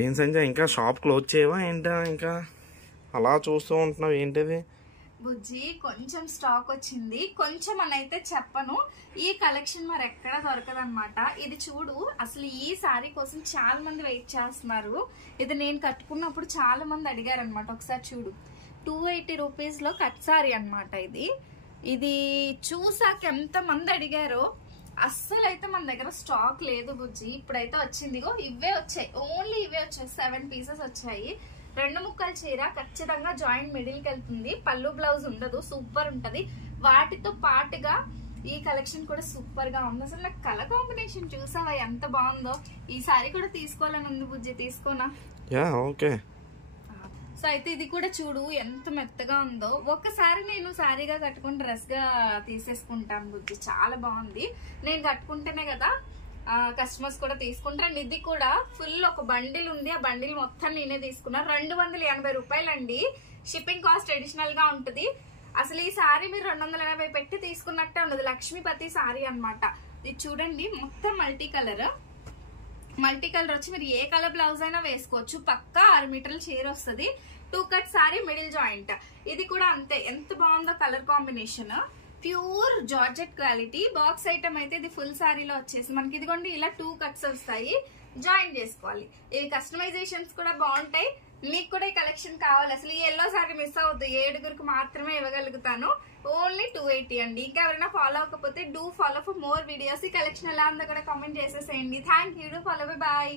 ఏం సంజయ్ ఇంకా shop close చేయవా ఏంటా? ఇంకా అలా చూస్తూ ఉంటున్నావు ఏంటిది? బుజ్జి కొంచెం స్టాక్ వచ్చింది, కొంచెం అని అయితే చెప్పను. ఈ కలెక్షన్ మరి ఎక్కడ దొరకదు అనమాట. ఇది చూడు, అసలు ఈ సారీ కోసం చాలా మంది వెయిట్ చేస్తున్నారు. ఇది నేను కట్టుకున్నప్పుడు చాలా మంది అడిగారు అనమాట. ఒకసారి చూడు, 280 రూపీస్ లో కట్ సారీ అనమాట. ఇది చూసాక ఎంత మంది అడిగారో. అస్సలు అయితే మన దగ్గర స్టాక్ లేదు బుజ్జి. ఇప్పుడైతే వచ్చింది, ఇవే వచ్చాయి, ఓన్లీ ఇవే వచ్చాయి. 7 పీసెస్ వచ్చాయి. 2 ముక్కల చీర ఖచ్చితంగా జాయింట్ మిడిల్ కి వెళ్తుంది. పళ్ళు బ్లౌజ్ ఉండదు, సూపర్ ఉంటది. వాటితో పాటుగా ఈ కలెక్షన్ కూడా సూపర్ గా ఉంది. అసలు నాకు కలర్ కాంబినేషన్ చూసావా ఎంత బాగుందో. ఈ సారీ కూడా తీసుకోవాలని ఉంది బుజ్జి, తీసుకోనా? ఓకే. సో అయితే ఇది కూడా చూడు ఎంత మెత్తగా ఉందో. ఒక్కసారి నేను సారీగా కట్టుకుని డ్రెస్ గా తీసేసుకుంటాను బుజ్జి, చాలా బాగుంది. నేను కట్టుకుంటేనే కదా కస్టమర్స్ కూడా తీసుకుంటారు. ఇది కూడా ఫుల్ ఒక బండిల్ ఉంది, ఆ బండిల్ మొత్తం నేనే తీసుకున్నా. 280 రూపాయలండి. షిప్పింగ్ కాస్ట్ అడిషనల్ గా ఉంటది. అసలు ఈ సారీ మీరు 280 పెట్టి తీసుకున్నట్టే ఉండదు. లక్ష్మీపతి సారీ అనమాట. ఇది చూడండి, మొత్తం మల్టీ కలర్ వచ్చి మీరు ఏ కలర్ బ్లౌజ్ అయినా వేసుకోవచ్చు. పక్కా 6 మీటర్ల చీర వస్తుంది. 2 కట్ సారీ, మిడిల్ జాయింట్. ఇది కూడా అంతే, ఎంత బాగుందో colour combination. Pure georgette quality. Box item అయితే ఇది ఫుల్ సారీలో వచ్చేసి మనకి ఇదిగోండి ఇలా 2 కట్స్ వస్తాయి, జాయిన్ చేసుకోవాలి. ఇవి కస్టమైజేషన్స్ కూడా బాగుంటాయి. మీకు కూడా ఈ కలెక్షన్ కావాలి. అసలు ఈ ఎల్లో సారీ మిస్ అవద్దు, 7గురికి మాత్రమే ఇవ్వగలుగుతాను. ఓన్లీ 280 అండి. ఇంకా ఎవరైనా ఫాలో అవ్వకపోతే do follow for more videos. ఈ కలెక్షన్ ఎలా ఉందో కూడా కామెంట్ చేసేసేయండి. Thank you. Do follow. Bye.